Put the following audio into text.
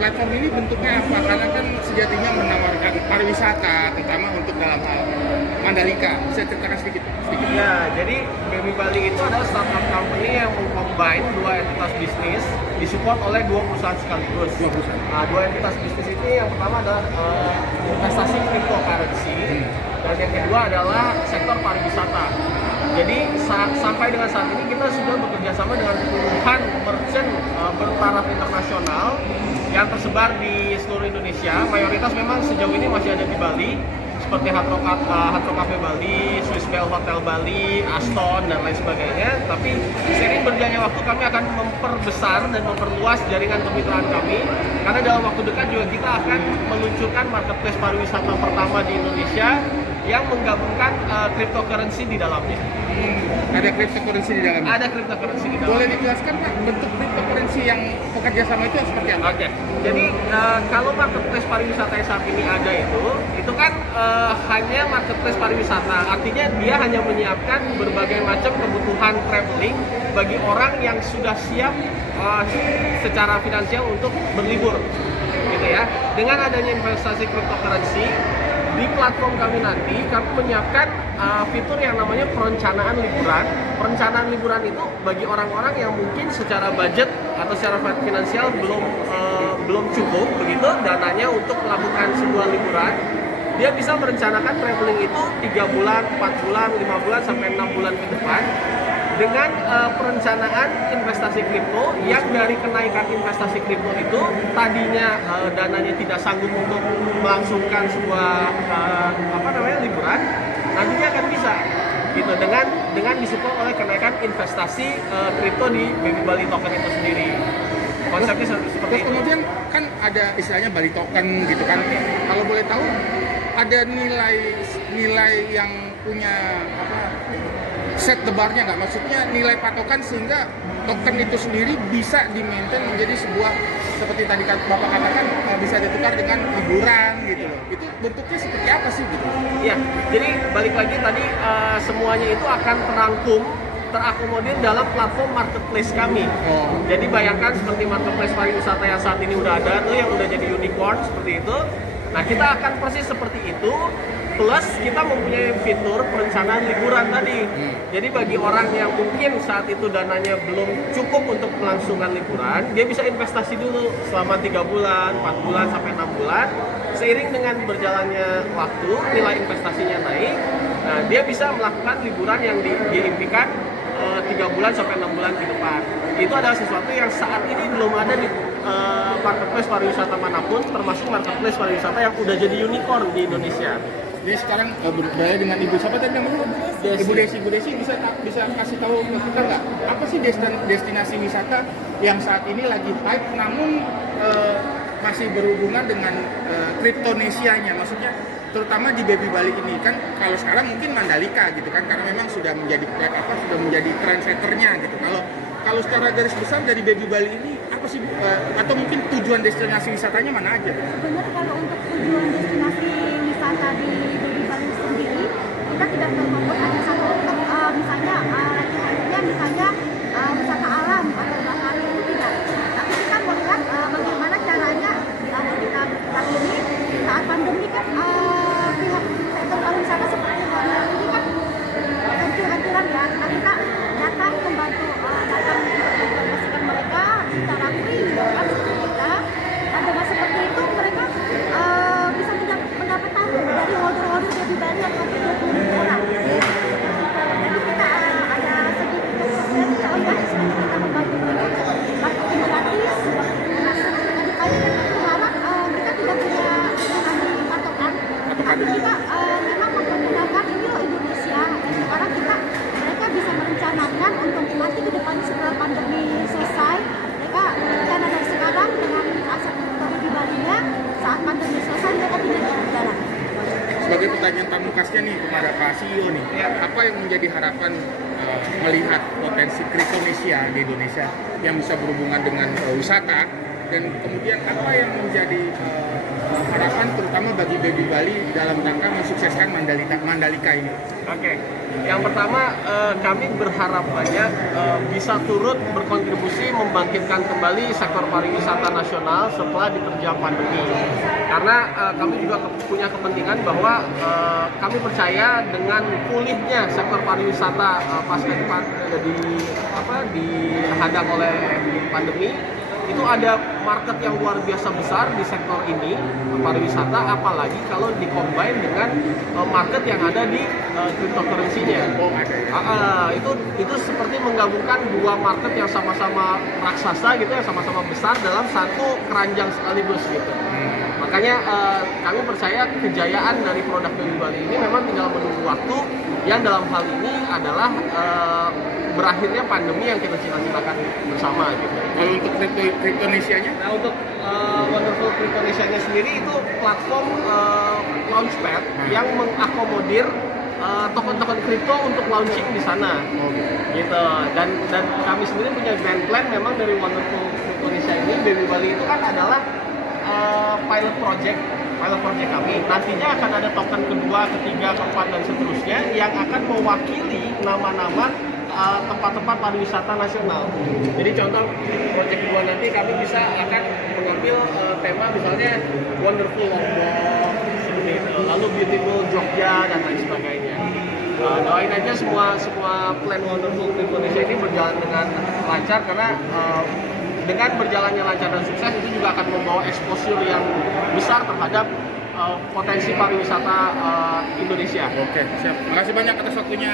platform ini bentuknya apa? Karena kan sejatinya menawarkan pariwisata, terutama untuk dalam hal Mandalika. Bisa ceritakan sedikit? Ya, jadi Baby Bali itu adalah startup company yang mengcombine dua entitas bisnis disupport oleh dua perusahaan sekaligus. Dua entitas bisnis ini yang pertama adalah investasi cryptocurrency dan yang kedua adalah sektor pariwisata. Jadi sampai dengan saat ini kita sudah bekerja sama dengan puluhan merchant bertaraf internasional yang tersebar di seluruh Indonesia. Mayoritas memang sejauh ini masih ada di Bali, seperti Hard Rock Cafe Bali, Swiss Bell Hotel Bali, Aston, dan lain sebagainya. Tapi seiring berjalannya waktu kami akan memperbesar dan memperluas jaringan kemitraan kami, karena dalam waktu dekat juga kita akan meluncurkan marketplace pariwisata pertama di Indonesia yang menggabungkan cryptocurrency di dalamnya. Ada cryptocurrency di dalamnya? Ada cryptocurrency di dalamnya. Boleh dijelaskan Pak, bentuk cryptocurrency yang bekerja sama itu seperti apa? Oke, jadi kalau marketplace pariwisata yang saat ini ada itu kan hanya marketplace pariwisata. Artinya dia hanya menyiapkan berbagai macam kebutuhan traveling bagi orang yang sudah siap secara finansial untuk berlibur, gitu ya. Dengan adanya investasi cryptocurrency di platform kami nanti, kami menyiapkan fitur yang namanya perencanaan liburan. Perencanaan liburan itu bagi orang-orang yang mungkin secara budget atau secara finansial belum cukup begitu dananya untuk melakukan sebuah liburan. Dia bisa merencanakan traveling itu 3 bulan, 4 bulan, 5 bulan, sampai 6 bulan ke depan dengan perencanaan investasi kripto yang dari kenaikan investasi kripto itu tadinya dananya tidak sanggup untuk melangsungkan sebuah liburan, nantinya akan bisa gitu dengan disupport oleh kenaikan investasi kripto di Baby Bali Token itu sendiri. Konsepnya seperti Terus itu. kemudian kan ada istilahnya Bali Token gitu kan. Kalau boleh tahu ada nilai yang punya set the bar-nya nggak? Maksudnya nilai patokan sehingga token itu sendiri bisa di-maintain menjadi sebuah, seperti tadi Bapak katakan, bisa ditukar dengan hiburan gitu loh. Itu bentuknya seperti apa sih gitu? Ya, jadi balik lagi tadi semuanya itu akan terakomodir dalam platform marketplace kami. Jadi bayangkan seperti marketplace pariwisata yang saat ini udah ada tuh, yang udah jadi unicorn seperti itu. Nah, kita akan persis seperti itu, plus kita mempunyai fitur perencanaan liburan tadi. Jadi bagi orang yang mungkin saat itu dananya belum cukup untuk melangsungkan liburan, dia bisa investasi dulu selama 3 bulan, 4 bulan, sampai 6 bulan. Seiring dengan berjalannya waktu, nilai investasinya naik, nah dia bisa melakukan liburan yang diimpikan 3 bulan sampai 6 bulan ke depan. Itu adalah sesuatu yang saat ini belum ada di marketplace pariwisata manapun, termasuk marketplace pariwisata yang udah jadi unicorn di Indonesia. Jadi sekarang berada dengan Ibu siapa tadi namanya? Ibu Desi bisa kasih tahu ke kita nggak? Apa sih destinasi wisata yang saat ini lagi hype namun masih berhubungan dengan Kriptonesianya? Maksudnya terutama di Baby Bali ini kan, kalau sekarang mungkin Mandalika gitu kan, karena memang sudah menjadi trendsetternya gitu. Kalau secara garis besar dari Baby Bali ini apa sih, atau mungkin tujuan destinasi wisatanya mana aja? Sebenarnya kalau untuk tujuan destinasi wisata di Baby Bali sendiri, kita tidak berfokus hanya satu untuk misalnya misalnya wisata alam atau bahari, itu tidak. Tapi kita melihat bagaimana caranya kita ini saat pandemi kan pihak sektor pariwisata seperti hotel ini kan hancur-hancuran ya. Nah, kita datang membantu mempromosikan mereka secara free kan, seperti kita. Nah, dengan seperti itu mereka bisa mendapat tamu dari holder-holder Baby Bali yang hampir 20.000 orang. Jadi kita ada sedikit persen kita membantu mereka marketing gratis. Nah, kita berharap mereka tidak punya patokan, tapi kita memang memperkenalkan ini loh Indonesia. Sekarang mereka bisa merencanakan untuk nanti ke depan setelah pandemi selesai, mereka rencana dari sekarang dengan aset Baby Bali-nya, saat pandemi selesai mereka tidak jalan-jalan. Sebagai pertanyaan pamungkasnya nih kepada Pak CEO nih, apa yang menjadi harapan melihat potensi Kriptonesia di Indonesia yang bisa berhubungan dengan wisata, dan kemudian apa yang menjadi harapan terutama bagi Baby Bali dalam rangka mensukseskan Mandalika ini? Oke. Yang pertama, kami berharap banyak bisa turut berkontribusi membangkitkan kembali sektor pariwisata nasional setelah diterjang pandemi. Karena kami juga punya kepentingan bahwa kami percaya dengan pulihnya sektor pariwisata pasca dihadang oleh pandemi, itu ada market yang luar biasa besar di sektor ini pariwisata, apalagi kalau dikombin dengan market yang ada di cryptocurrency-nya. Itu seperti menggabungkan dua market yang sama-sama raksasa gitu ya, sama-sama besar dalam satu keranjang sekaligus gitu. Makanya kami percaya kejayaan dari produk Baby Bali ini memang tinggal menunggu waktu, yang dalam hal ini adalah berakhirnya pandemi yang kita cita-citakan bersama gitu. Kalau untuk Cryptonesianya? Nah, untuk Wonderful Cryptonesianya sendiri itu platform launchpad yang mengakomodir token-token kripto untuk launching di sana. Gitu. Dan kami sendiri punya grand plan memang dari Wonderful Cryptonesia ini. Baby Bali itu kan adalah pilot project kami. Nantinya akan ada token kedua, ketiga, keempat, dan seterusnya yang akan mewakili nama-nama tempat-tempat pariwisata nasional. Jadi contoh project kedua nanti kami akan mengambil tema misalnya Wonderful Lombok, lalu Beautiful Jogja, dan lain sebagainya. Doain aja semua plan Wonderful Indonesia ini berjalan dengan lancar, karena dengan berjalannya lancar dan sukses itu juga akan membawa exposure yang besar terhadap potensi pariwisata Indonesia. Oke, siap. Terima kasih banyak atas waktunya.